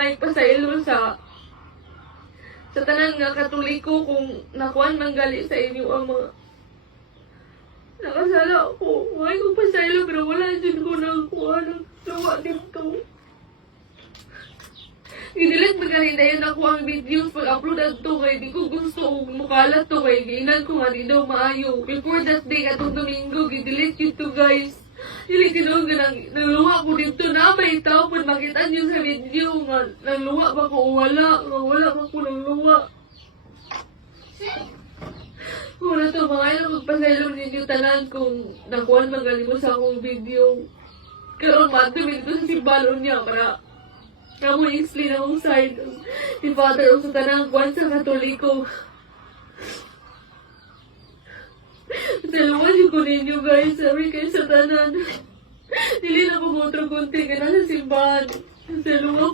mga ipasaylo sa sa tanan nga katoliko kung nakuan man gali sa inyo ang mga nakasala ako. May kong pasaylo pero wala dyan ko nang kuha ng luwa dito. Inilit ba galing na yun ako ang videos pag-upload at to kay di ko gusto mukalat to kay ginan ko nga di daw maayo. Before that day atong Domingo, gidelete yun to guys. Dili tinuog nga nang nangluwa ko dito na may tao pag makita niyo sa video nga nangluwa ba ko wala. Nga wala ba ko nangluwa. Wala to mga ilo magpasaylo ninyo tanan kung nakuhan magaling mo sa akong video. Karon madumi dito sa simbalon niya para Kamu explain akong side ni Father o sa tanang kwan sa katoliko. Ko ninyo guys, sabi kayo sa tanan. Dili na ko mo kunti ka na sa simbahan. Dalawa